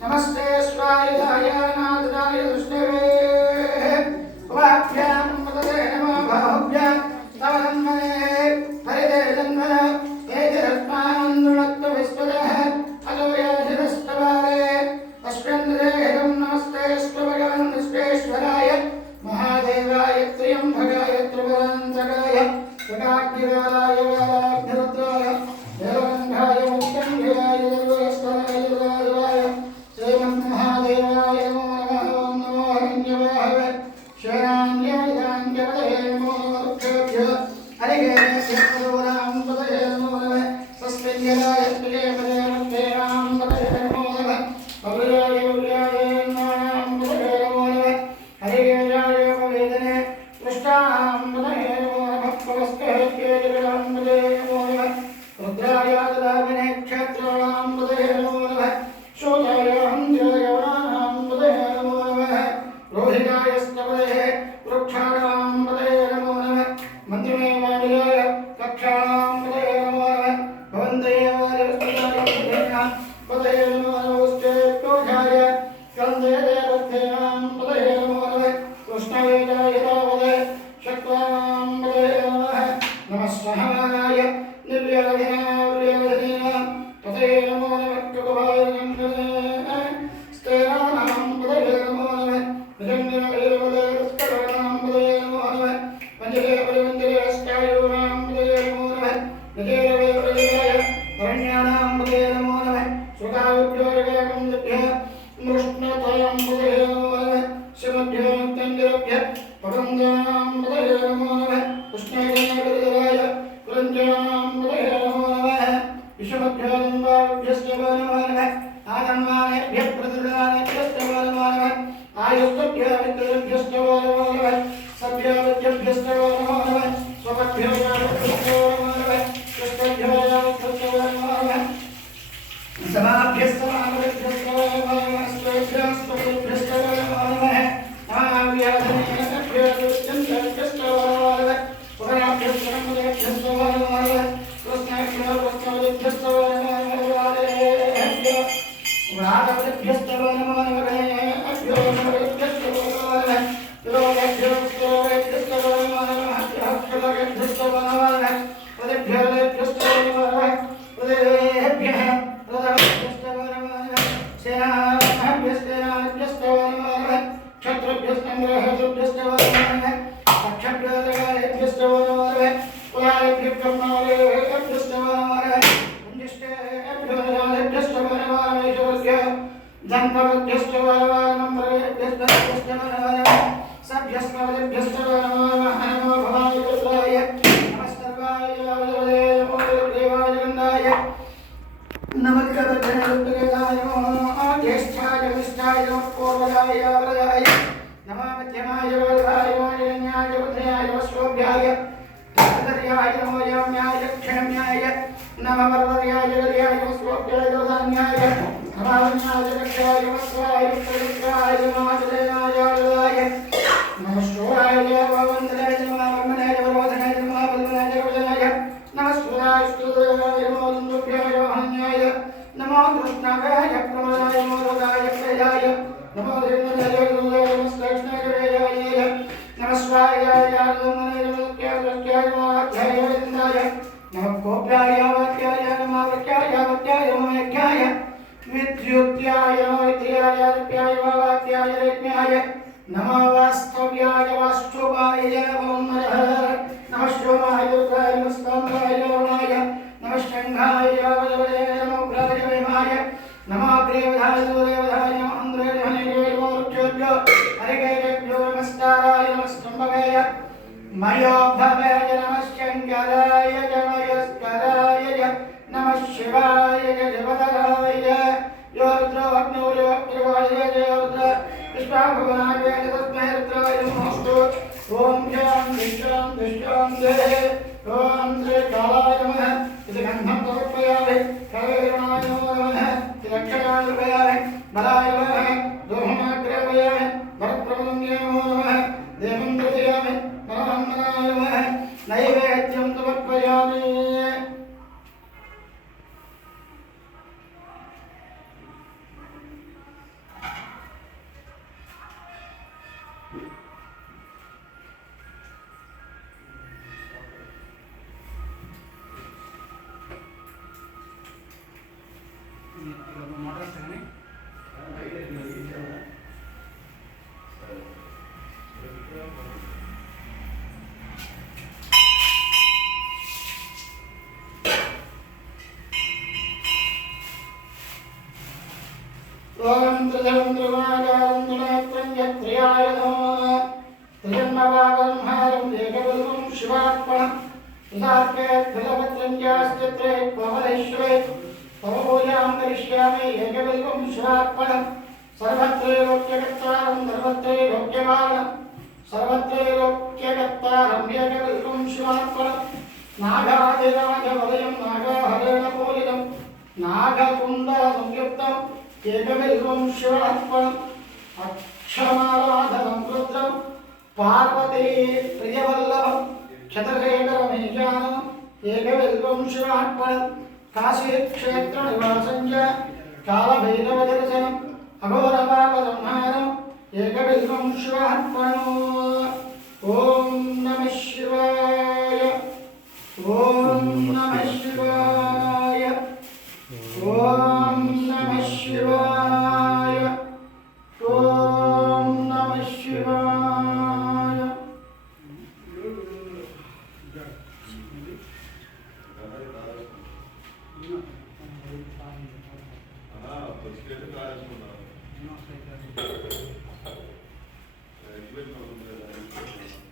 नमस्ते स्वायुधाय नाथाय विष्णवे उवाभ्यां पतये नमो बाहुभ्यां तव तन्मने हरिते जन्मन एतिरस्मान्दुणत्व विस्पदः अतो याधिरस्तवारे अस्मिन्देहं नमस्ते स्वभगवन् विश्वेश्वराय महादेवाय त्र्यम्बकाय त्रिपुरान्तकाय जगाग्निवालाय वालाग्निरुद्राय देवगन्धाय मुक्तङ्गाय देवस्वराय श्रीमन्महादेवाय नमो नमः ॐ नमो हिरण्यवाहवे शरण्याय नमो नमः हरिकेभ्यः पदोरां पदये नमो नमः तस्मिन्यदाय प्रियपदेवतेनां पदये नमो नमः अव्रयाय उर्याय नानां पदये नमो नमः हरिकेयाय वेदने कृष्णां पदये नमो नमः पवस्कहेत्यां पदये नमो नमः रुद्राय ददामिने क्षेत्राणां पदये नमो नमः शोधाय हन्त्याय पदये नमो नमः रोहिताय स्तवये वृक्षाणां पदये नमो नमः मन्त्रमेवाय कक्षाणां पदये नमो नमः भवन्तये पदये नमो नमस्तेभ्योऽजाय कन्ददेवतेनां पदये नमो नमः कृष्णवेदाय तावदे शक्तानां पदये नमः नमः स्वहाय निर्व्याधिनां पदये नमो नमः कृतवाय स्तेनानां पदये नमो नमः निरञ्जनवेदवदस्कराणां पदये नमो नमः पञ्चदेवपरिवन्दरेष्टायूनां पदये नमो नमः निजेरवेदवदयाय अरण्यानां पदये नमो नमः सुखाभ्योऽयवेकं मृष्णतां पदये नमो नमः शिवभ्यो मुक्तञ्जरभ्यः पवन्दानां पदये नमो नमः कृष्णेन्द्राय पुरञ्जनां पदये नमो नमः विषमभ्यो दम्बाभ्यश्च नमो नमः आदन्वानेभ्यः प्रतिदानेभ्यश्च नमो नमः आयुष्भ्यः विद्युभ्यश्च नमो नमः सभ्यभ्यभ्यश्च नमो नमः स्वभ्यो नमो नमः कृष्णभ्यो नमो नमः समाभ्यश्च समाभ्यश्च नमो नमः स्वेभ्यश्च नमो नमः आव्याधनेभ्यश्च नमो नमः पुराभ्यश्च नमो नमः कृष्णभ्यो कृष्णभ्यश्च नमो नमः राधभ्यश्च नमो नमः अभ्यो नमोभ्यश्च नमो नमः रोगभ्यश्च नमो नमः अक्षरभ्यश्च नमो नमः पदेभ्यश्च नमो नमः पदेभ्यः पदभ्यश्च नमो नमः सेनाभ्यश्च नमो नमः क्षत्रभ्यश्च नमोभ्यश्च नमो नमः अक्षभ्यश्च नमो नमः कुलाभ्यश्च नमो नमः पुञ्जिष्टेभ्यश्च नमो नमः धनभ्यश्च नमो नमः सभ्यश्च नमो नमः नमो भवाय रुद्राय नमः सर्वाय नमो देवाय गन्धाय नमः गणपतये नमः ज्येष्ठाय विष्ठाय नमः पूर्वजाय वरदाय नमः मध्यमाय वरदाय हिरण्याय रुद्राय वस्वभ्याय तदर्याय नमो याम्याय क्षम्याय नमः वरदर्याय गर्याय वस्वभ्याय वदान्याय नमः रक्षाय वस्वाय रुद्राय नमः जलेनाय नमः शोराय ववन्दनाय नमः वर्मणाय वरोधनाय नमः बलवनाय वजनाय नमः सुराय स्तुताय नमः दुभ्याय वहन्याय नमः कृष्णाय प्रमदाय मोदकाय प्रियाय नमः देवनाय नमस्कृष्णाय वेदाय नमः स्वायाय नमः नमस्कृत्याय नमः विन्दाय नमः गोप्याय वाक्याय नमः वाक्याय वाक्याय नमः विद्युत्याय नमः रूप्याय वाक्याय रत्न्याय नमः वास्तव्याय वास्तुवाय नमः शोमाय दुर्गाय नमस्ताम्राय लवणाय नमः शंघाय नमः उग्राय वेमाय नमः प्रियवधाय देवधाय नमः अंध्राय धनेय नमः रुक्षोभ्यो हरिकेभ्यो नमस्काराय नमः स्तंभकाय मयो भवाय नमः शंकराय नमस्काराय नमः शिवाय जगदराय योरुद्र अग्नौ योरुद्र योरुद्र कृष्णा भगवान तस्मै रुद्राय नमोस्तु ओम शांति शांति शांति ओम श्री कालाय नमः इति गन्धं समर्पयामि कलेवरणाय नमो नमः इति रक्षणाय समर्पयामि बलाय नमः दोहमाग्रयामि वरप्रमदन्ये नमो नमः देवं प्रदयामि परमन्मनाय नमः नैवेद्यं समर्पयामि ఓం త్రిజంద్రమాగారం త్రినేత్రం యత్రియాయ నమః త్రిజన్మవాగంహారం ఏకబిల్వం శివార్పణం సుధార్కే ఫలపత్రం చాస్త్రే క్వమలేశ్వరే తమోయాం కరిష్యామి ఏకబిల్వం శివార్పణం సర్వత్రైలోక్యకర్తారం సర్వత్రైలోక్యవారణం సర్వత్రైలోక్యకర్తారం ఏకబిల్వం శివార్పణం నాగాదిరాజవలయం నాగాహరేణ పూజితం నాగకుండల సంయుక్తం ఏకబిల్వం శివార్పణం అక్షమారాధనం రుద్రం పార్వతీ ప్రియవల్లభం క్షతశేఖరమేశానం ఏకబిల్వం శివార్పణం కాశీక్షేత్ర నివాసం చ కాలభైరవ దర్శనం అఘోరపాప సంహారం ఏకబిల్వం శివార్పణం ఓం నమః శివాయ ఓం నమః శివాయ ఓం నమః శివాయ ఓం నమః శివాయ Gracias.